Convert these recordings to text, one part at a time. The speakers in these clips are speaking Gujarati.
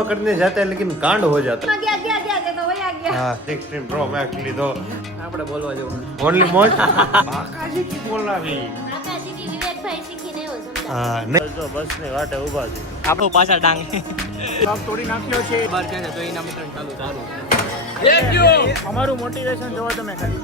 करने जाते हैं लेकिन कांड हो जाता गया गया गया गया तो वही आ गया। हाँ 16 प्रो मैक्स લીધો આપણે બોલવા જવું ઓનલી મોજ આકાશી કી બોલના ભી આકાશી કી વિવેકભાઈ શીખીને એવો સમજા હા નહીં જો બસ ની વાટે ઊભા છે આપણો પાછા ડાંગ ભાગ તોડી નાખ્યો છે બાર છે તો એના મિત્ર ચાલુ અમારું મોટિવેશન જોવો તમે ખાલી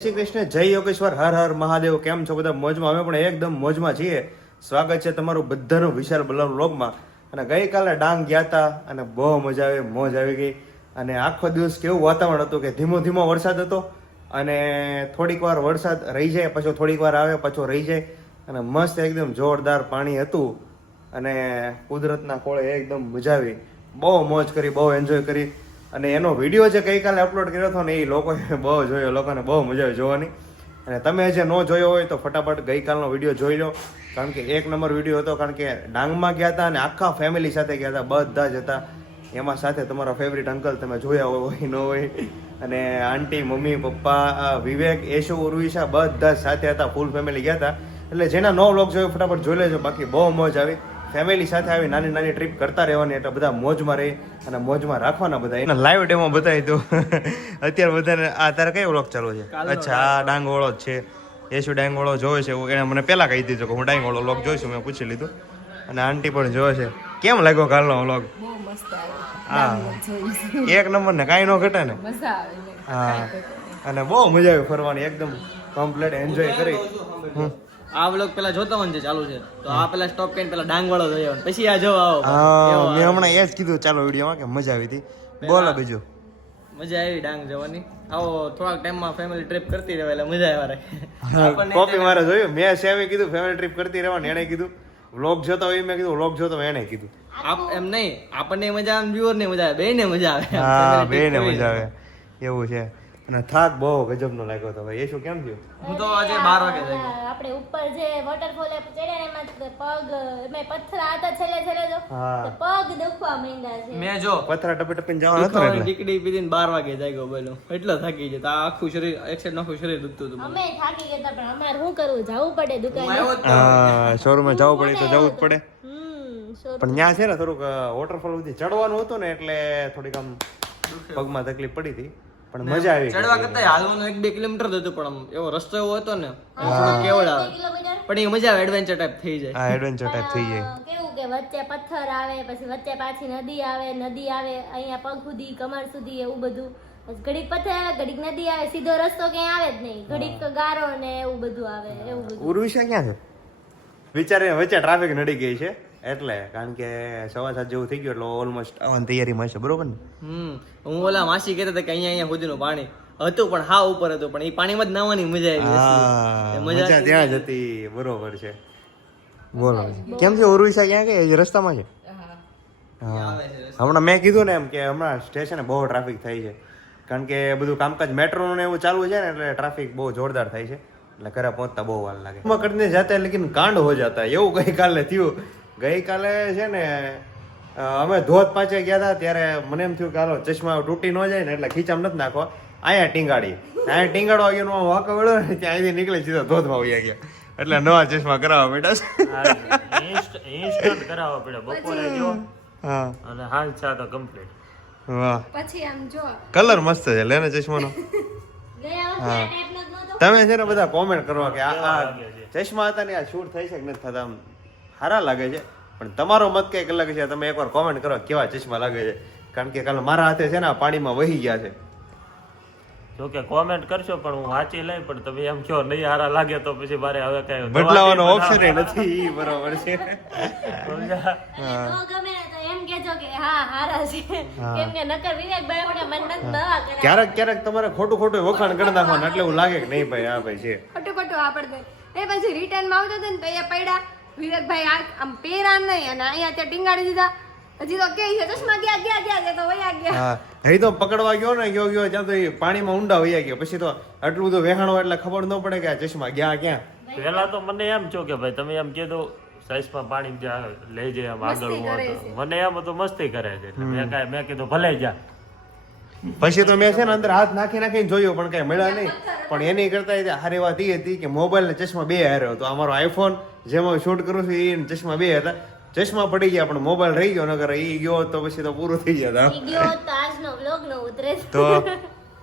શ્રી કૃષ્ણ જય યોગેશ્વર હર હર મહાદેવ કેમ છો બધા મોજમાં અમે પણ એકદમ મોજમાં છીએ સ્વાગત છે તમારું બધાનું વિશાલ બલમ વ્લોગમાં અને ગઈકાલે ડાંગ ગયા હતા અને બહુ મજા આવી મોજ આવી ગઈ અને આખો દિવસ કેવું વાતાવરણ હતું કે ધીમો ધીમો વરસાદ હતો અને થોડીક વાર વરસાદ રહી જાય પછી થોડીક વાર આવે પાછો રહી જાય અને મસ્ત એકદમ જોરદાર પાણી હતું અને કુદરતના કોળે એકદમ મજા આવી બહુ મોજ કરી બહુ એન્જોય કરી અને એનો વિડીયો જે ગઈકાલે અપલોડ કર્યો હતો ને એ લોકોએ બહુ જોયો લોકોને બહુ મજા આવી જોવાની અને તમે જે ન જોયો હોય તો ફટાફટ ગઈકાલનો વિડીયો જોઈ લો કારણ કે એક નંબર વિડીયો હતો કારણ કે ડાંગમાં ગયા હતા અને આખા ફેમિલી સાથે ગયા હતા બધા જ હતા એમાં સાથે તમારા ફેવરિટ અંકલ તમે જોયા હોય ન હોય અને આંટી મમ્મી પપ્પા વિવેક એશુ ઉર્વિશા બધા જ સાથે હતા ફૂલ ફેમિલી ગયા હતા એટલે જેના નો વ્લોગ જોયો ફટાફટ જોઈ લેજો બાકી બહુ મોજ આવી ફેમિલી સાથે આવી નાની નાની ટ્રીપ કરતા રહેવાની એટલે બધા મોજમાં રહી અને મોજમાં રાખવાના બધા એના લાઈવ ડેમો બતાવી દો અત્યારે બધાને આ તારે કયો વ્લોગ ચાલુ છે અચ્છા આ ડાંગવાળો જ છે યેશુ ડાંગવાળો જોવે છે એને મને પહેલા કહી દીધું કે હું ડાંગવાળો વ્લોગ જોઈશું મેં પૂછી લીધું અને આંટી પણ જોવે છે કેમ લાગ્યો કાલનો વ્લોગ બહુ મસ્ત હા એક નંબર ને કાંઈ ન ઘટે ને મજા આવે હા અને બહુ મજા આવી ફરવાની એકદમ કમ્પ્લીટ એન્જોય કરી આ વ્લોગ પેલા જોતા હોય છે ચાલુ છે તો આ પેલા સ્ટોપ કરીને પેલા ડાંગ વાળો જોયો પછી આ જો આવો હા મેં હમણાં એ જ કીધું ચાલો વિડીયોમાં કે મજા આવી હતી બોલો બીજું મજા આવી ડાંગ જવાની આવો થોડાક ટાઈમમાં ફેમિલી ટ્રીપ કરતી રહે એટલે મજા આવે કોપી મારે જોયું મેં સેવે કીધું ફેમિલી ટ્રીપ કરતી રહેવાની એણે કીધું વ્લોગ જોતો હોય મેં કીધું વ્લોગ જોતો હોય એણે કીધું એમ નહીં આપણને મજા આવે વ્યુઅર ને મજા આવે બેયને મજા આવે હા બેયને મજા આવે એવું છે અને થાક બહુ ગજબનો લાગ્યો હતો ભાઈ એ શું કેમ થયું હું તો આજે 12 વાગે જાગ્યો આપણે ઉપર જે વોટરફોલ ચડ્યા એમાં પગ એમાં પથરા હતા છેલ્લે છેલ્લે જો હા. તો પગ દુખવા માંડ્યા છે મેં જો પથરા ટપે ટપીને જવાનું હતું ને એટલે ડીકડી પીધીને 12 વાગે જાગ્યો બોલો એટલો થાકી ગયો આ આખું શરીર એક સાઈડ આખું શરીર દુખતું હતું અમે થાકી ગયા પણ અમારે શું કરવું જવું પડે દુકાને હા શોરૂમે જવું પડે તો જવું જ પડે so પણ ત્યાં છે ને થોડુંક વોટરફોલ સુધી ચડવાનું હતું ને એટલે થોડીક આમ પગમાં તકલીફ પડી હતી પણ મજા આવી ચડવા કરતા હાલવાનું 1-2 કિલોમીટર હતું પણ આમ એવો રસ્તો એવો હતો ને થોડો કેવળ આવે કિલોમીટર પણ એ મજા આવે એડવેન્ચર ટાઈપ થઈ જાય હા એડવેન્ચર ટાઈપ થઈ જાય કેવું કે વચ્ચે પથ્થર આવે પછી વચ્ચે પાછી નદી આવે અહીંયા પગ સુધી કમર સુધી એવું બધું પછી ઘડીક પથ્થર આવે ઘડીક નદી આવે સીધો રસ્તો ક્યાંય આવે જ નહીં ઘડીક ગારો ને એવું બધું આવે એવું બધું ઉર્વિશા ક્યાં છે વિચારે વચ્ચે ટ્રાફિક નડી ગઈ છે એટલે કારણ કે 7:15 જેવું થઈ ગયું એટલે ઓલમોસ્ટ આવવાની તૈયારીમાં છે બરોબર ને હું ઓલા માસી કહેતા હતા કે અહીંયા સુધીનું પાણી હતું પણ હા ઉપર હતું પણ એ પાણીમાં જ નાહવાની મજા આવી હા મજા ત્યાં જ હતી બરોબર છે બોલો કેમ છે ઉર્વિશા ક્યાં ગઈ રસ્તામાં છે હા હમણાં મેં કીધું ને એમ કે હમણાં સ્ટેશને બહુ ટ્રાફિક થાય છે કારણ કે બધું કામકાજ મેટ્રો ને એવું ચાલુ છે ને એટલે ટ્રાફિક બહુ જોરદાર થાય છે એટલે ઘરે પહોંચતા બહુ વાર લાગે એમાં કરીને જાતા લેકિન કાંડ હો જાતા એવું ગઈકાલે થયું ગઈકાલે છે ને અમે ધોધ પાછે ગયા હતા ત્યારે મને એમ થયું કે હાલો ચશ્મા તૂટી ન જાય ને એટલે ખીચામ નથી નાખવા અહીંયા ટીંગાડવા ગયો વાંકો વળ્યો ને ત્યાંથી નીકળી સીધા ધોધમાં વયા ગયા એટલે નવા ચશ્મા કરાવવા બેટા ઇન્સ્ટન્ટ કરાવવા પડે બપોરે જો હા અને હાલ ચા તો કમ્પ્લીટ વાહ પછી આમ જો કલર મસ્ત છે લેને ચશ્માનો ગયા વર્ષે આ ટાઈપનો જ નહોતો તમે છે ને બધા કોમેન્ટ કરવા કે આ ચશ્મા હતા ને આ શૂટ થઈ છે કે નથી થતા આમ સારા લાગે છે પણ તમારો મત કઈક અલગ છે તમે એકવાર કોમેન્ટ કરો કેવા ચશ્મા લાગે છે કારણ કે કાલે મારા હાથે છે ને આ પાણીમાં વહી ગયા છે જો કે કોમેન્ટ કરશો પણ હું વાંચી લઈ પણ તમે એમ કહો નહીં હારા લાગે તો પછી મારે હવે કઈ બદલાવાનો ઓપ્શન નથી ઈ બરોબર છે અને તો ગમે ને તો એમ કહેજો કે હા હારા છે કેમ કે નકર વિવેકભાઈ આપણે મન નથી દવા કરે ક્યારેક ક્યારેક તમારે ખોટું ખોટું વખાણ કરી નાખવાનું એટલે એવું લાગે કે નહીં ભાઈ હા ભાઈ છે ખોટું ખોટું આપણે એ પછી રિટર્ન માં આવતો હતો ને તો એ પડ્યા વિવેકભાઈ આમ પહેરા નહીં અને અહીંયા ત્યાં ટીંગાડી દીધા હજી તો કે છે ચશ્મા ગયા ગયા ગયા તો વયા ગયા હા એ તો પકડવા ગયો ને ગયો ત્યાં તો એ પાણીમાં ઊંડા વયા ગયો પછી તો આટલું બધું વેહાણો એટલે ખબર ન પડે કે આ ચશ્મા ગયા ક્યાં પેલા તો મને એમ છો કે ભાઈ તમે એમ કીધું સાઈઝમાં પાણી જ્યાં લઈ જાય આમ આગળ મને એમ તો મસ્તી કરે છે એટલે મેં કીધું ભલે જા પછી તો મેં છે ને અંદર હાથ નાખી નાખીને જોયો પણ કઈ મળ્યા નહીં પણ એની કરતા હારી વાત એ હતી કે મોબાઈલ ને ચશ્મા બે હારે હતો અમારો આઈફોન જેમાં શૂટ કરું છું એ ચશ્મા બે હતા ચશ્મા પડી ગયા પણ મોબાઈલ રહી ગયો નકર ઈ ગયો તો પછી તો પૂરું થઈ ગયા ઈ ગયો તો આજનો વ્લોગ ન ઉતરે. તો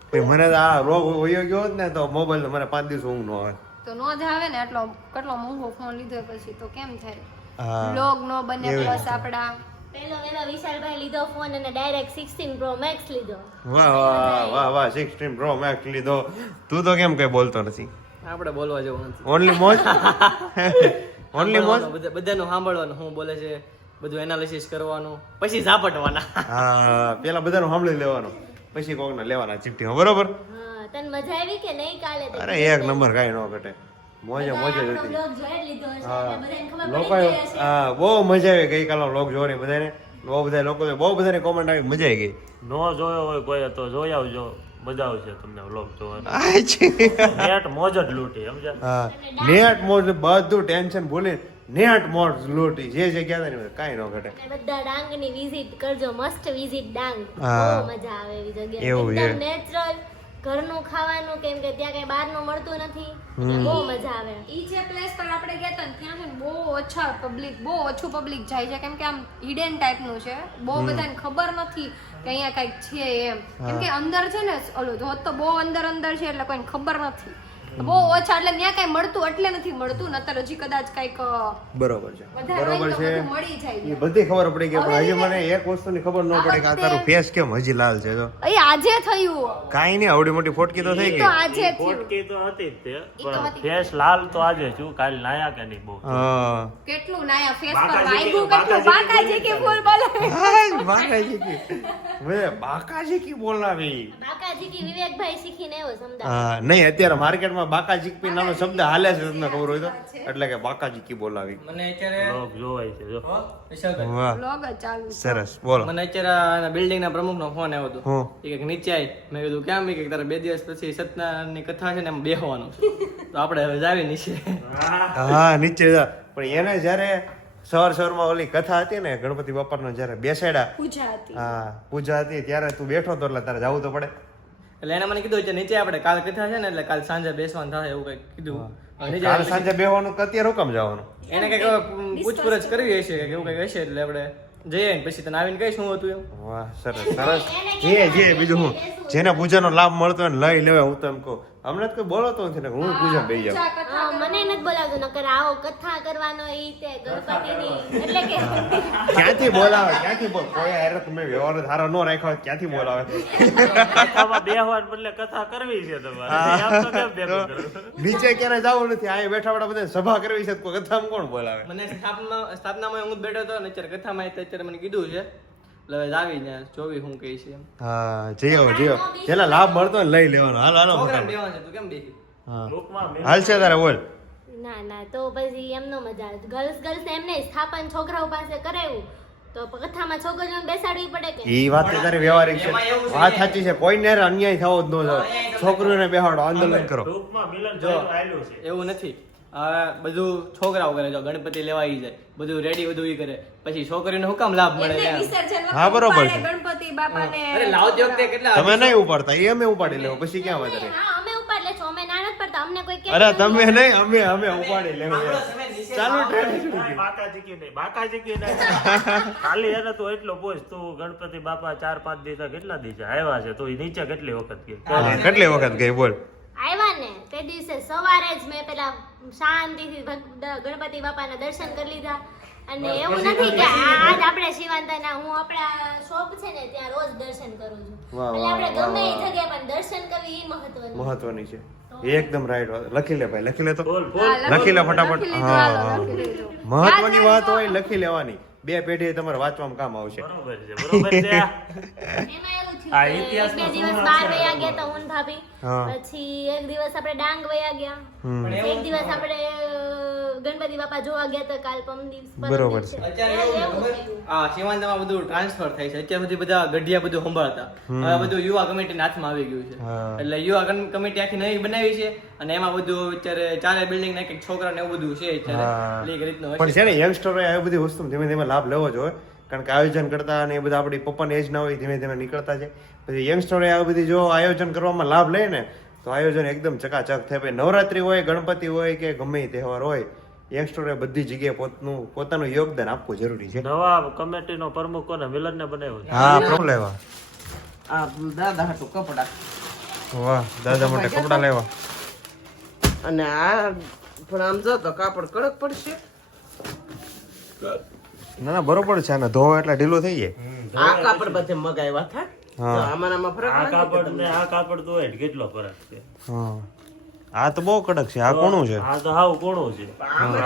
પછી મને તો આ રોગ વયો ગયો હોત ને તો મોબાઈલ તો મને 5 દિવસ ઊંઘ ન આવે. તો નો જ આવે ને એટલો કેટલો મોંઘો ફોન લીધો પછી તો કેમ થાય? હા. વ્લોગ નો બને પ્લસ આપડા પેલો વિશાલભાઈ લીધો ફોન અને ડાયરેક્ટ 16 Pro Max લીધો. વાહ વાહ વાહ વાહ 16 Pro Max લીધો. તું તો કેમ કઈ બોલતો નથી? આપણે બોલવા જેવું નથી. ઓનલી મોજ ઓનલી મોજ. બધાનું સાંભળવાનું શું બોલે છે, બધું એનાલિસિસ કરવાનું, પછી ઝાપટવાના. હા પેલા બધાનું સાંભળી લેવાનું પછી કોકને લેવાના ચીઠી. બરોબર. હા, તને મજા આવી કે નહીં કાલે? તો અરે એક નંબર કાંઈ ન ઘટે. મોજે મોજે જ હતી. વ્લોગ જોઈ જ લીધો હશે હા. એટલે બધાને ખબર લોકો પડી ગઈ હશે. હા બહુ મજા આવી ગઈકાલનો વ્લોગ જોવાની બધાને. બહુ બધા લોકો બહુ બધાને કોમેન્ટ આવી મજા આવી ગઈ. નો જોયો હોય કોઈ તો જોઈ આવજો, મજા આવશે તમને વ્લોગ જોવાની. નેટ મોજ જ લૂટી સમજ્યા. હા નેટ મોજ બધું ટેન્શન ભૂલી નેટ મોજ લૂટી જે જગ્યા હતા ને કાંઈ ન ઘટે. અને બધા ડાંગની વિઝિટ કરજો, મસ્ત વિઝિટ ડાંગ. હા. બહુ મજા આવે એવી જગ્યા. એવું છે. એકદમ નેચરલ ઘરનું ખાવાનું, કેમ કે ત્યાં કઈ બહારનું મળતું નથી. એટલે બહુ મજા આવે. ઈ જે પ્લેસ પર આપણે ગયા હતા ને ત્યાં છે ને બહુ ઓછા પબ્લિક, બહુ ઓછું પબ્લિક જાય છે, કેમ કે આમ હિડન ટાઈપનું છે. બહુ બધાને ખબર નથી કે અહીંયા કઈક છે એમ, કેમ કે અંદર છે ને ઓલું ધોધ તો બહુ અંદર છે એટલે કોઈને ખબર નથી. બહુ ઓછા એટલે ત્યાં કઈ મળતું એટલે નથી મળતું, નતર હજી કદાચ કઈક બરોબર છે વધારે હોય બરોબર તો છે. બધું મળી જાય. એ બધી ખબર પડી ગઈ પણ હજી મને એક વસ્તુની ખબર ન પડી કે આ તારું ફેસ કેમ હજી લાલ છે. તો એ આજે થયું, કાંઈ નહીં આવડી મોટી ફોટકી તો થઈ ઈ તો ગઈ. આજે થયું. ફોટકી તો હતી જ તે, પણ ફેસ લાલ તો આજે છું, કાલ નાયા કે નહીં બહુ. હા કેટલું નાયા ફેસ પર બાકાજી વાગ્યું, કે- કેટલું બાકાજી કે ફૂલ બોલે. બાકાજી કી મેં બાકાજી કી બોલાવી. બાકાજી કી વિવેકભાઈ શીખીને આવ્યો સમજાવ. હા નહીં અત્યારે માર્કેટમાં બાકાજી કી નામનો શબ્દ હાલે છે તમને ખબર હોય તો, એટલે કે બાકાજી કી બોલાવી. મને અત્યારે વ્લોગ જોવાય છે જો. વિશાલભાઈ, વાહ વ્લોગ જ ચાલુ છે. સરસ બોલો. મને અત્યારે બિલ્ડિંગ ના પ્રમુખ નો ફોન આવ્યો હતો. હું એ કંઈક નીચે આવી. મેં કીધું કેમ? એ કે તારે 2 દિવસ પછી સત્યનારાયણની કથા છે ને એમ બેહવાનું છે. તો આપણે હવે જાવી નીચે. હા નીચે જા. પણ એને જ્યારે સવારમાં ઓલી કથા હતી ને ગણપતિ બાપાનો જ્યારે બેસાડ્યા, પૂજા હતી. હા પૂજા હતી ત્યારે તું બેઠો તો એટલે તારે જવું તો પડે. એટલે એને મને કીધું કે નીચે આપણે કાલ કથા છે ને એટલે કાલ સાંજે બેસવાનું થાય એવું કંઈક કીધું. હવે નીચે કાલ સાંજે બેહવાનું કે અત્યારે હુકમ જવાનું? એને કંઈક પૂછપરછ કરવી હશે કે એવું કંઈક હશે એટલે આપણે જઈએ ને પછી તને આવીને કઈ શું હતું એમ. વાહ સરસ સરસ. જે બીજું હું જેને પૂજાનો લાભ મળતો હોય ને લઈ લેવાય. હું તો એમ કહું હમણાં તો કોઈ બોલતો નથી ને હું પૂજા બેસી જાઉં. પૂજા કથા હા, મને નથી બોલાવતું, નકર આવો કથા કરવાનો ઈ તે ગણપતિની એટલે કે ક્યાંથી બોલાવે ક્યાંથી બોલ કોઈ હારે તમે વ્યવહાર સારો ન રાખ્યો હોય ક્યાંથી બોલાવે? કથામાં બેહવાને બદલે કથા કરવી છે તમારે. આમ તો કેમ ભેગું કરું? નીચે ક્યારે જવું નથી આ બેઠા બેઠા બધા સભા કરવી છે કોઈ કથામાં કોણ બોલાવે? મને સ્થાપનામાં હું જ બેઠો હતો ને અત્યારે કથામાં અત્યારે મને કીધું છે એટલે હવે આવીને જોવી હું કહી છે એમ. હા જઈ આવો જેના લાભ મળતો હોય ને લઈ લેવાનો. હાલ હાલો છોકરાને બેહવાનું છે તું કેમ બેસી? હા લોકમાં હાલ છે તારે બોલ. ના ના તો પછી એમનો મજા આવે. ગર્લ્સ એમને સ્થાપન છોકરાઓ પાસે કરાવ્યું તો કથામાં છોકરીઓને બેસાડવી પડે કે ઈ વાત તો તારી વ્યવહારિક છે. એમાં એવું છે વાત સાચી છે. કોઈને હારે અન્યાય થવો જ ન જોઈએ. છોકરીઓને બેહાડો આંદોલન કરો. લોકમાં મિલન જો આવેલું છે. એવું નથી. હવે બધું છોકરાઓ કરે, જો ગણપતિ લેવા આવી જાય બધું રેડી બધું ઈ કરે, પછી છોકરીને હું કામ લાભ મળે એમને એમ? વિસર્જન વખતે હા, બરોબર ઉપાડે છે. ગણપતિ બાપાને. અરે લાવતી વખતે કેટલા તમે નહીં ઉપાડતા એ અમે ઉપાડી લેવો પછી ક્યાં વધારે? હા અમે ઉપાડ લેશું, અમે ના નથી પડતા, અમને કોઈ કે અરે તમે નહીં અમે ઉપાડી લેવું ચાલુ બાકાજી કી નહીં, બાકાજી કી નહીં. ખાલી એને તો એટલો પૂછ, તું ગણપતિ બાપા 4-5 દિવસ કેટલા દિવસ આવ્યા છે તો ઈ નીચે કેટલી વખત ગઈ? કેટલી વખત ગઈ બોલ? આવ્યા ને તે દિવસે સવારે જ મેં પેલા શાંતિથી ગણપતિ બાપાના દર્શન કરી લીધા. અને એવું નથી કે આજ આપણે શિવાંતાના હું આપણા શોપ છે ને ત્યાં રોજ દર્શન કરું છું. વાહ, એટલે આપણે વાહ, ગમે એ વાહ. જગ્યાએ પણ દર્શન કરવી એ મહત્વનું. મહત્વની છે એકદમ રાઈટ. લખી લે ભાઈ લખી લે તો બોલ બોલ. હા, લખી લે ફટાફટ. લખી લીધું, હા, હાલો, હા. લખી લીધું. મહત્વની યાદ વાત રાખજો. હોય લખી લેવાની. 2 પેઢી તમારે વાંચવામાં કામ આવશે. બરોબર છે બરોબર છે. એમાં એવું થયું આ કે ઇતિહાસમાં એક બે દિવસ શું બહાર છે? વયા ગયા તો હું ને ભાભી. હા. પછી એક દિવસ આપણે ડાંગ વયા ગયા. હમ. એક દિવસ આપણે ગણપતિ બાપા જોવા ગયા તો કાલ પરમ બરોબર દિવસે. છે. અત્યારે એવું એવું ખબર? થયું. આ શિવાંતમાં બધું ટ્રાન્સફર થાય છે. અત્યાર સુધી બધા ગઢિયા બધું સંભાળતા, હવે બધું યુવા કમિટીના હાથમાં આવી ગયું છે. હા. એટલે યુવા કમિટી આખી નવી બનાવી છે અને એમાં બધું અત્યારે 4 બિલ્ડિંગ ના એક છોકરા ને એવું બધું છે હા. અત્યારે. એટલે એક રીતનું પણ હશે. છે ને યંગસ્ટરોએ આવી બધી વસ્તુ ધીમે ધીમે લાભ લેવો જોઈએ. કારણ કે આયોજન કરતા અને એ બધા આપણી પપ્પાની એજ ના હોય ધીમે ધીમે નીકળતા છે. પછી યંગસ્ટરોએ આવી બધી જો આયોજન કરવામાં લાભ લે ને તો આયોજન એકદમ ચકાચક થાય. ભાઈ નવરાત્રી હોય ગણપતિ હોય કે ગમે એ તહેવાર હોય યંગસ્ટરોએ બધી જગ્યાએ પોતાનું યોગદાન આપવું જરૂરી છે. નવા કમિટીનો પ્રમુખ કોને મિલનને બનાવ્યો છે? હા પ્રો લેવા. આ દાદા હાટુ કપડા વાહ, દાદા માટે કપડા લેવા. અને આ પણ આમ જો તો કાપડ કડક પડશે. ના ના બરોબર છે, આને ધોવા એટલે ઢીલું થઈ જાય. આ કાપડ બધે મગાવ્યા હતા. હા. તો આમાં ફરક આ લાગે કાપડ તમને? ને આ કાપડ તો હોય કેટલો ફરક છે. હા આ તો બહુ કડક છે. આ કોનું છે? આ તો હાવ કોણું છે.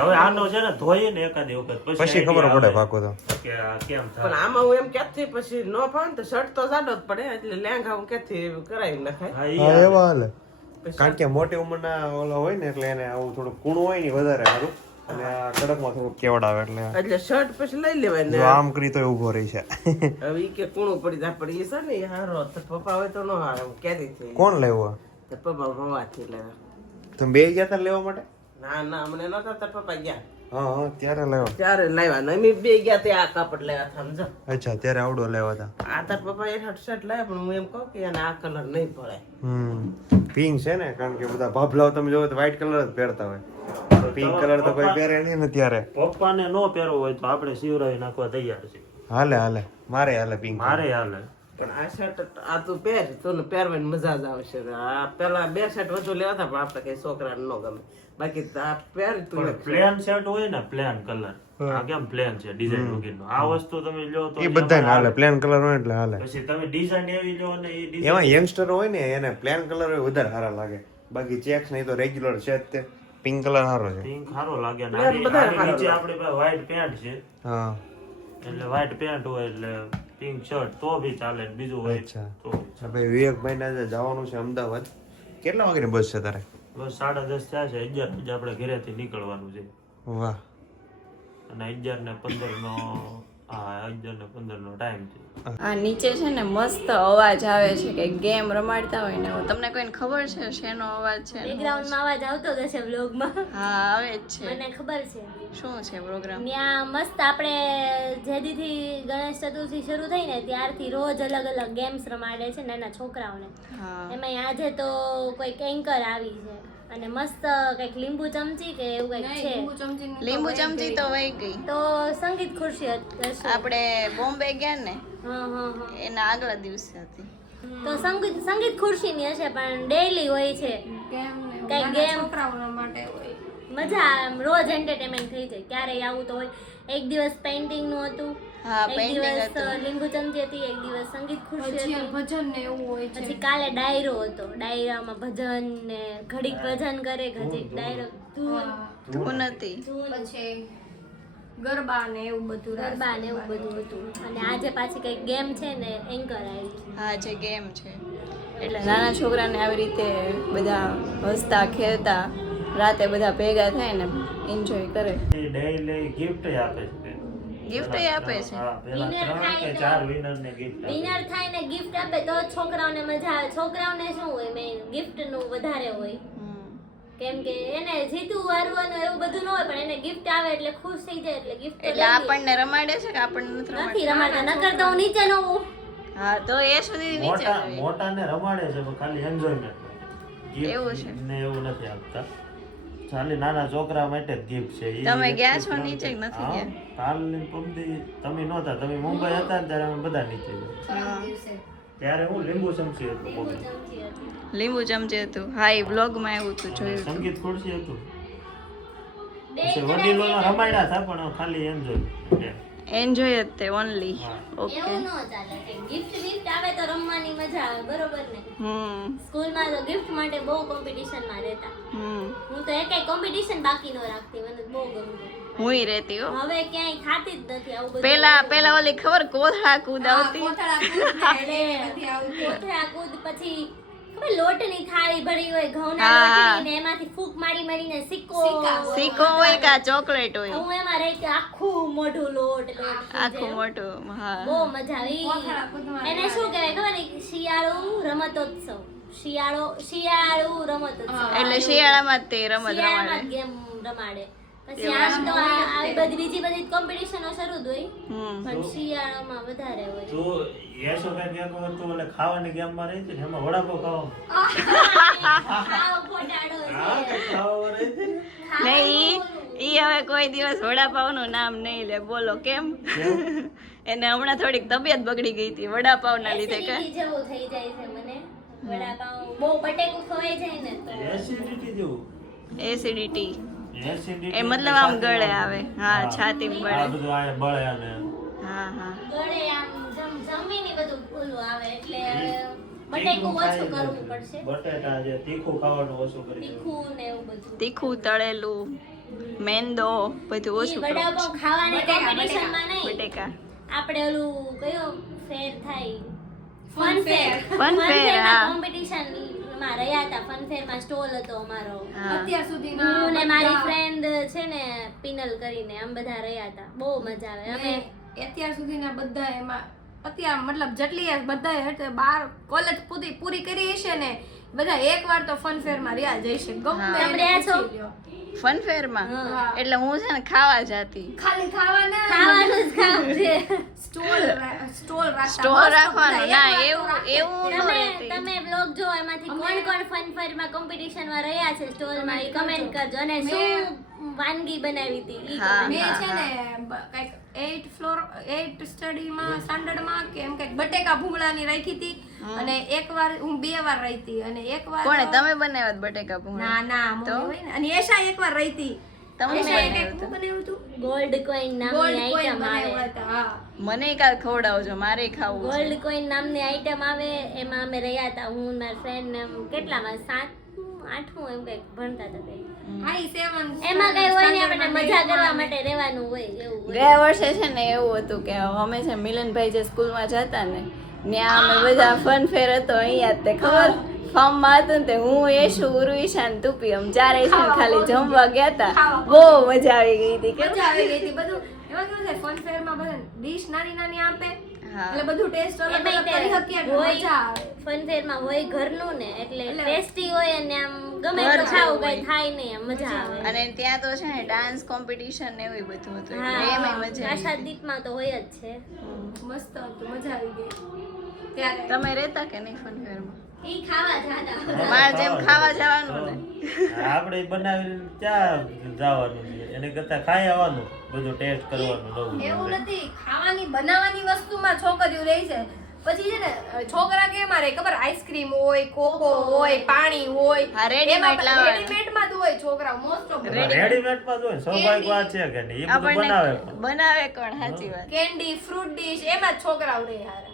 હવે આનો છે ને ધોઈએ ને એકાદી વખત પછી ખબર idea પડે આવે પાકો તો. કે આ કેમ પણ થાય. આમાં હું એમ ક્યાંથી પછી નો ફાવે તો શર્ટ તો જાડો જ પડે એટલે લેંઘા હું ક્યાંથી કરાવી નખાય. હા, ઈ હા આવે. એવા હાલે. કારણ કે મોટી ઉંમરના ઓલા હોય ને એટલે એને આવું થોડું કૂણું હોય ને વધારે સારું, અને આ કડકમાં થોડું કેવડાવે એટલે એટલે શર્ટ પછી લઈ લેવાય ને. જો આમ કરી તો ઊભો રહી છે. હવે ઈ કે કૂણું પડી જાય પણ ઈ છે ને ઈ હારો તો પપ્પા હોય તો નો હારે હું ક્યાંથી થઈ કોણ લેવું? તો પપ્પા ભવાથી લેવા. તમે બે ગયા તા લેવા માટે? ના ના અમને નતા તો પપ્પા ગયા હા હા ત્યારે લેવા. ત્યારે લાવ્યા ને અમે બે ગયા તે આ કાપડ લેવા હતા સમજો. અચ્છા ત્યારે આવડો લેવા હતા. આ તાર પપ્પા એ શર્ટ લાવ્યા પણ હું એમ કહું કે એને આ કલર નહીં પડે. પિંક છે ને, કારણ કે બધા ભાભલાઓ તમે જોવો તો વ્હાઈટ કલર જ પહેરતા હોય. પિંક કલર તો કોઈ પહેરે નહીં ને ત્યારે. પપ્પાને નો પહેરવો હોય તો આપણે સિવરાવી નાખવા તૈયાર છે. હાલે હાલે, મારે હાલે પિંક. મારે હાલે. પણ આ શર્ટ આ તું પહેર તને પહેરવાની મજા જ આવશે. આ પેલા બે શર્ટ વધુ લેવા હતા પણ આપણે કઈ છોકરાને ન ગમે. બાકી આ પહેર તું પણ પ્લેન શર્ટ હોય ને પ્લેન કલર, આ કેમ પ્લેન છે ડિઝાઇન વગરનો, આ વસ્તુ તમે લો તો એ બધાને હાલે, પ્લેન કલર હોય એટલે હાલે. પછી તમે ડિઝાઇન એવી લો ને એ ડિઝાઇન એમાં યંગસ્ટર હોય ને એને પ્લેન કલર વધારે સારા લાગે. બાકી ચેક્સ નહીં તો રેગ્યુલર છે જ તે. પિંક કલર સારો છે. પિંક સારો લાગે ને Plain બધા આની સારા નીચે આપણી પાસે વ્હાઈટ પેન્ટ છે, હા એટલે વ્હાઈટ પેન્ટ હોય એટલે પિંક શર્ટ તો બી ચાલે ને બીજું હોય અચ્છા. તો બી ચાલે. ભાઈ વિવેકભાઈ ના જવાનું છે અમદાવાદ. કેટલા વાગ્યાની બસ છે તારે? બસ 10:30 થયા છે, 11 વાગે આપણે ઘરેથી નીકળવાનું છે વાહ. અને 11:15 નો હા 11:15 નો ટાઈમ છે. આ નીચે છે ને મસ્ત અવાજ આવે છે કે ગેમ રમાડતા હોય ને તમને કોઈને ખબર છે શેનો અવાજ છે ને? બેકગ્રાઉન્ડમાં અવાજ આવતો જ હશે વ્લોગમાં. હા આવે જ છે. મને ખબર છે. શું છે પ્રોગ્રામ? ત્યાં મસ્ત આપણે જેદીથી ગણેશ ચતુર્થી શરૂ થઈ ને ત્યારથી રોજ અલગ અલગ ગેમ્સ રમાડે છે નાના છોકરાઓને. હા એમાં આજે તો કોઈક એન્કર આવી છે અને મસ્ત કંઈક લીંબુ ચમચી કે એવું કંઈક છે. લીંબુ ચમચી તો વહી ગઈ. તો સંગીત ખુરશી હશે. આપણે બોમ્બે ગયા ને હા હા હા. એના આગલા દિવસે હતી. તો સંગીત ખુરશીની હશે પણ ડેઈલી હોય છે કંઈક ગેમ. છોકરાઓના માટે હોય. મજા આવે આમ, રોજ એન્ટરટેનમેન્ટ થઈ જાય. ક્યારેય આવું તો હોય. એક દિવસ પેઇન્ટિંગ નું હતું, હા એક પેઇન્ટિંગ દિવસ હતું. લીંબુ ચમચી હતી, એક દિવસ સંગીત ખુરશી હતી, ભજન ને એવું હોય છે. પછી કાલે ડાયરો હતો. ડાયરામાં ભજન ને ઘડીક ભજન કરે, ઘડીક ડાયરો ધૂન હતી. પછી ગરબા ને એવું બધું ગરબા ને એવું બધું હતું. અને આજે પાછી કઈક ગેમ છે ને એન્કર આવી. હા જે ગેમ છે એટલે નાના છોકરાને આવી રીતે બધા હસતા ખેલતા રાતે બધા ભેગા થાય ને એન્જોય કરે. એ ડેઈલી ગિફ્ટ આપે છે. ગિફ્ટ આપે છે. હા પેલા Winner 3 થાય કે તો- 4 વિનર ને ગિફ્ટ આપે. વિનર થાય ને ગિફ્ટ આપે તો જ છોકરાઓને મજા આવે. છોકરાઓને શું હોય મેઇન ગિફ્ટ નું વધારે હોય. કેમ કે એને જીતવું હારવાનું એવું બધું ન હોય પણ એને ગિફ્ટ આવે એટલે ખુશ થઈ જાય એટલે ગિફ્ટ એટલે આપણને રમાડે છે કે આપણને નથી નથી રમાડતા? રમાડતા. નકર તો હું નીચે ન હોઉં. હા તો એ સુધી નીચે મોટા જોઈએ. મોટાને રમાડે છે પણ ખાલી એન્જોયમેન્ટ. એવું છે. ને એવું નથી આપતા. ખાલી નાના છોકરા માટે જ ગિફ્ટ છે. ઈ તમે એક ગયા છો ત્રણ નીચે કે નથી હા, ગયા? કાલની પમદી તમે નહોતા, તમે મુંબઈ હતા ને ત્યારે અમે બધા નીચે ગયા. હા. ત્યારે હું લીંબુ ચમચી હતું લીંબુ મમ્મી. ચમચી હતી. લીંબુ ચમચી હતું. હા એ બ્લોગમાં આવ્યું હતું અને જોયું હતું. સંગીત ખુરશી હતું. બે પછી કદાચ વડીલોના રમાડ્યા હતા પણ ખાલી એન્જોય. એન્જોય જ તે ઓનલી. ઓકે. એવું ન ચાલે કે ગિફ્ટ આવે તો રમવાની મજા આવે, બરોબર ને? સ્કૂલમાં તો ગિફ્ટ માટે બહુ કોમ્પિટિશનમાં રહેતા. હું તો એકેય કોમ્પિટિશન બાકી ન રાખતી, મને બહુ ગમતું. હુંય રહેતી હો. હવે ક્યાંય ખાતી જ નથી આવું બધું. પેલા ઓલી ખબર કોથળા કૂદ આવતી. કોથળા કૂદ, પછી ખબર લોટની થાળી ભરી હોય ઘઉંના હા, હા. લોટની ને એમાંથી ફૂંક મારીને સિક્કો સિક્કો હોય કે આ ચોકલેટ હોય હું એમાં રહી કે આખું મોઢું લોટ આખું મોટું. હા બહુ મજા આવી. એને શું કહેવાય ખબર ને? શિયાળુ રમતોત્સવ. શિયાળુ રમતોત્સવ. એટલે શિયાળામાં જ તે રમત શિયાળામાં રમાડે. જ ગેમ રમાડે. પછી આમ તો આવી બધી બીજી બધી કોમ્પિટિશનો શરૂ જ હોય પણ શિયાળામાં વધારે હોય. તું યશોભાઈ એક વખત તું ઓલે ખાવાની ગેમમાં રહી હતી ને એમાં વડાપાવ ખાવા. ખાવ ખોટાડો છે. હા, કંઈક ખાવા રહી હતી ને. નહીં ઈ હવે કોઈ દિવસ વડાપાવનું નામ નહીં લે, બોલો કેમ? એને હમણાં થોડીક તબિયત બગડી ગઈ હતી વડાપાવના લીધે કે Acidity જેવું થઈ જાય છે મને વડાપાવ બહુ બટેકું ખવાઈ જાય ને તો એસિડિટી જેવું એસિડિટી એસિડિટી એ મતલબ આમ ગળે આવે. હા, છાતી આ બળે. બધું આ બળે અને હા હા ગળે આમ જમીને બધું ફૂલું આવે એટલે બટેકું ઓછું કરવું પડશે બટેટા જે તીખું ખાવાનું ઓછું કરી દેવું. તીખું ને એવું બધું તીખું તળેલું મેંદો બધું ઈ ઓછું કરવું વડાપાવ ખાવાની કોમ્પિટિશનમાં નહીં બટેકા આપણે ઓલું કયો ફેર થાય ફન ફેર Fun fair, હા. કોમ્પિટિશન માં રહ્યા હતા ફન ફેર માં સ્ટોલ હતો અમારો હા. અત્યાર સુધીના હું ને મારી બધા- ફ્રેન્ડ છે ને પિનલ કરીને આમ બધા રહ્યા હતા બહુ મજા આવે અમે અત્યાર સુધીના બધા એમાં અત્યાર મતલબ જેટલી બધા હેઠળ બાર કોલેજ પૂરી કરી હશે ને બધા એકવાર તો ફન ફેર માં રહ્યા જઈશે ગમે હા. એને તમે રહ્યા છો? પૂછી લ્યો. ફન ફેરમાં હા. એટલે હું છે ને ખાવા જાતી. ખાલી ખાવાના ખાવાનું જ કામ છે સ્ટોલ સ્ટોર રાખવાનું ના એવું એવું ન તમે રહેતી. તમે બ્લોગ જો એમાંથી કોણ કોણ ફન ફેર માં કોમ્પિટિશન માં રહ્યા છે સ્ટોલ માં ઈ કમેન્ટ કરજો અને શું વાનગી બનાવી હતી ઈ હા. comment. મેં છે ને કઈક 8 સ્ટડીમાં સ્ટાન્ડર્ડમાં કે એમ કઈક બટેકા ભૂંગળાની રાખી હતી અને એકવાર હું 2 વાર રહી હતી અને એકવાર કોણે તમે બનાવ્યા હતા બટેકા ભૂંગળા? ના મમ્મી હોય ને અને એશા એકવાર રહી હતી તમે એશાએ બનાવ્યું કંઈક બનાવ્યું હતું ગોલ્ડ કોઈન ગોલ્ડ નામની કોઈન આઈટમ આવે બનાવ્યા હતા હા મને કાલ ખવડાવજો, મારે ખાવું છે. ગોલ્ડ કોઈન નામની આઈટમ આવે એમાં અમે રહ્યા હતા હું ને મારી ફ્રેન્ડ ને કેટલામાં 7 8 એમ કઈક ભણતા હતા કઈક. હા ઈ 7 એમાં કઈ હોય ને આપણે મજા કરવા માટે રહેવાનું હોય એવું હોય. ગયા વર્ષે છે ને એવું હતું કે અમે છે મિલનભાઈ જે સ્કૂલમાં જતા ને ત્યાં અમે બધા ફન ફેર હતો અહીંયા જ તે ખબર ફોર્મમાં હતું ને તે હું યશુ ઉર્વિશા ને તુપી અમે ચારે છે ને ખાલી જમવા ગયા હતા. બહુ મજા આવી ગઈ હતી કે મજા આવી ગઈ હતી બધું એમાં કેવું છે ફન ફેર માં બધા ડીશ નાની નાની આપે હા. એટલે બધું ટેસ્ટ અલગ એમાંય અલગ તે કરી શકીએ એટલે હોય મજા આવે ફન ફેર માં હોય ઘરનું ને એટલે ટેસ્ટી હોય અને આમ ગમે એટલું ખાવું કઈ થાય નહીં આમ મજા આવે અને ત્યાં તો છે ને ડાન્સ કોમ્પિટિશન ને એવું બધું હતું એટલે એમાંય મજા આવી. આશાદીપમાં તો હોય જ છે મસ્ત હતું મજા આવી ગઈ ત્યારે તમે રહેતા કે નહીં ફન ફેરમાં? ઈ ખાવા જાતા મારે જેમ ખાવા જવાનું ને આપણે બનાવીને ક્યાં જવાનું છે એને કરતા ખાઈ આવવાનું બધું ટેસ્ટ કરવાનું નવું એવું નથી ખાવાની બનાવવાની વસ્તુમાં છોકરીઓ રહી છે પછી છે ને છોકરા કેમાં રહે ખબર આઈસ્ક્રીમ હોય કોકો હોય પાણી હોય હા, ready-made લાવવાનું. રેડીમેડ માં જ હોય છોકરા મોસ્ટ ઓફ રેડીમેડ માં જોઈએ સ્વાભાવિક વાત છે કે નહીં એ બધું બનાવે આપણને બનાવે કોણ? સાચી વાત. કેન્ડી ફ્રૂટ ડીશ એમાં જ છોકરાઓ રહે હારા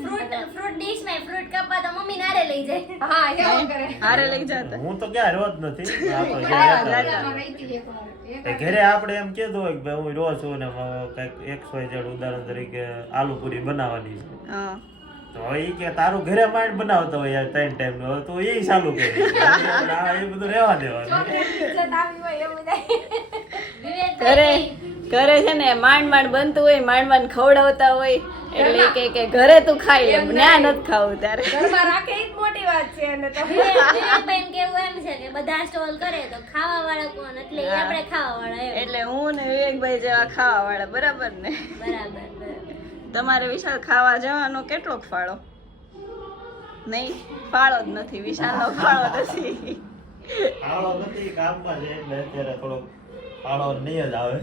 ફ્રૂટ ડીશ માં ફ્રૂટ કપા તો મમ્મી નારે લઈ જાય હા એવું કરે હારે લઈ જતા. હું તો ક્યાં રોજ નથી આપણે ઘરે ખાવા હતા. જતા. માં રહી હતી એકવાર. તે ઘરે આપણે એમ કીધું હોય કે ભાઈ હું રોજ છું ને કંઈક XYZ ઉદાહરણ તરીકે આલુ પૂરી બનાવવાની છે હા. તો હવે ઈ કે તારું ઘરે માંડ બનાવતો હોય યાર 3 ટાઈમ નો તો એ ચાલુ કરી એ બધું રહેવા દેવાનું ઇજ્જત આવી હોય એવું થાય. ઘરે છે ને માંડ માંડ બનતું હોય, માંડ માંડ ખવડાવતા હોય એટલે ઈ કે ઘરે તું ખાઈ લે, ત્યાં નથી ખાવું ત્યારે. ઘરમાં રાખે ઈ જ મોટી વાત છે અને તો વિવેકભાઈ કેવું એમ છે કે બધા સ્ટોલ કરે તો ખાવા વાળા કોણ એટલે ઈ આપણે ખાવા વાળા એમ એટલે હું ને વિવેકભાઈ જેવા ખાવા વાળા, બરાબર ને? બરાબર તમારે વિશાલ ખાવા જવાનો કેટલો ફાળો? નહીં, ફાળો જ નથી, વિશાલનો ફાળો નથી. ફાળો નથી કામમાં છે એટલે અત્યારે થોડોક ફાળો નહીં જ આવે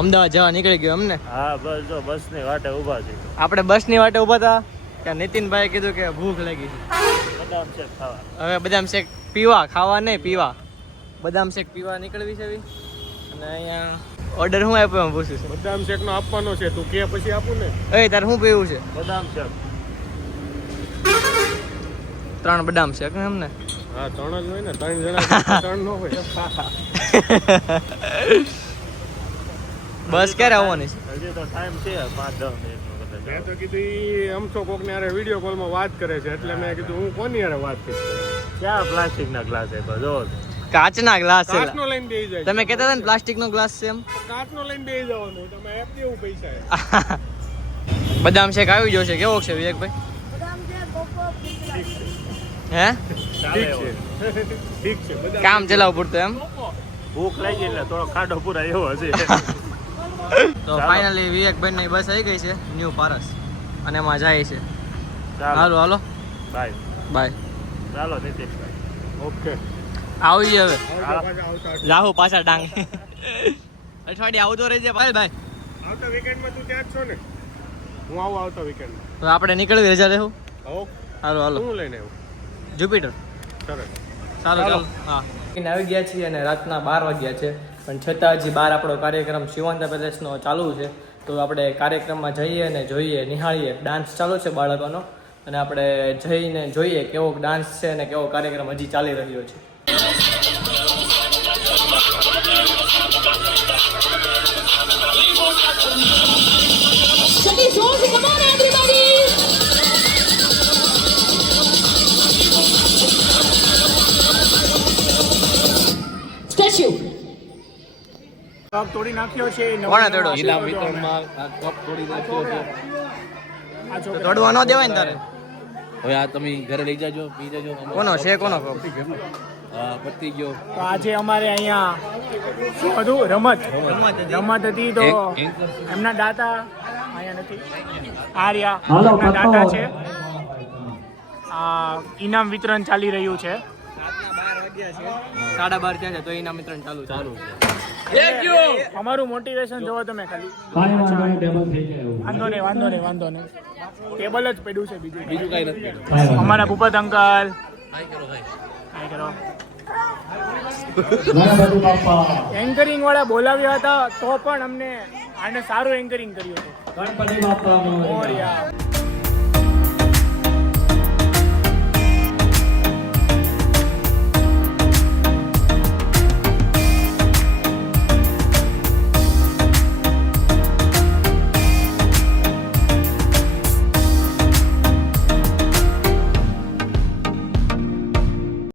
અમદાવાદ જવા નીકળી ગયો અમને. હા બસ જો બસ ની વાટે ઊભા છે આપણે બસની વાટે ઊભા હતા ત્યાં નીતિનભાઈ કીધું કે ભૂખ લાગી છે, બદામ શેક ખાવા હવે બદામ શેક પીવા, ખાવા નહીં પીવા, બદામ શેક પીવા નીકળવી છે એવી. અને અહીંયા ઓર્ડર શું આપ્યો એમ પૂછ્યું છે. બદામ શેક નો આપવાનો છે તું કે પછી આપું ને એ તારે શું પીવું છે? બદામ શેક 3 બદામ શેક એમ ને? હા 3 જ હોય ને 3 જણા 3 નો હોય બસ ક્યારે આવવાની છે? હજી તો ટાઈમ છે 5-10 મિનિટનો કદાચ મેં તો કીધું ઈ અમથો કોક ને હારે વિડીયો કોલમાં વાત કરે છે એટલે મેં કીધું હું કોની હારે વાત કરીશ ક્યાં પ્લાસ્ટિક ના ગ્લાસ એ બધો કાચના ગ્લાસ છે. કાચનો લઈને બેસી જાય તમે કહેતા હતા ને પ્લાસ્ટિકનો ગ્લાસ છે એમ. કાચનો લઈને બેસી જવાનું તમે એપ દેવું પૈસા બદામ શેક આવી ગયો છે, કેવો છે વિવેકભાઈ? હે ઠીક છે ઠીક છે બધા કામ ચલાવવું પડતું એમ. ભૂખ લાગી એટલે થોડો ખાડો પૂરા એવો હશે તો ફાઇનલી વિવેકભાઈ ની બસ આવી ગઈ છે ન્યૂ પારસ અને એમાં જાય છે. ચાલો હાલો હાલો બાય બાય. ચાલો નીતિશભાઈ ઓકે આવી હવે આવતા રાહુ પાછા ડાંગ અઠવાડિયે આવતો રહેજે ભાઈ ભાઈ. વીકેન્ડમાં તું ત્યાં જ છો ને? હું આવું આવતા વીકેન્ડમાં. તો આપણે નીકળવી રજા લેવું. હો હાલો હાલો. શું લઈને આવ્યું? જુપિટર. સરસ. ચાલો ચાલો હા. આવી ગયા છીએ અને રાતના 12 વાગ્યા છે પણ છતાં હજી બહાર આપણો કાર્યક્રમ શિવાંતા પેલેસનો ચાલુ છે. તો આપણે કાર્યક્રમમાં જઈએ અને જોઈએ નિહાળીએ. ડાન્સ ચાલુ છે બાળકોનો અને આપણે જઈને જોઈએ કેવો ડાન્સ છે અને કેવો કાર્યક્રમ હજી ચાલી રહ્યો છે. કપ તોડી નાખ્યો છે. કોણે તોડ્યો? તોડવા ન દેવાય ને તારે. હવે આ તમે ઘરે લઈ જાજો, પી જાજો. કોનો છે કોનો કપ? પતી ગયો. તો આજે અમારે અહીંયા શું હતું? રમત હતી. તો એમના દાતા અહીંયા નથી. આર્યા એમના દાતા છે. આ ઇનામ વિતરણ ચાલી રહ્યું છે. રાતના 12 વાગ્યા છે 12:30 થયા છે તો એના મિત્રણ ચાલુ છે. અમારું મોટિવેશન જોવો તમે ખાલી. વાંધો નહીં ટેબલ જ પડ્યું છે. બીજું કઈ નથી. અમારા ભૂપત અંકલ હાય કરો. એન્કરિંગ વાળા બોલાવ્યા હતા તો પણ અમને આને સારું એન્કરિંગ કર્યું હતું. ગણપતિ બાપા મોરયા.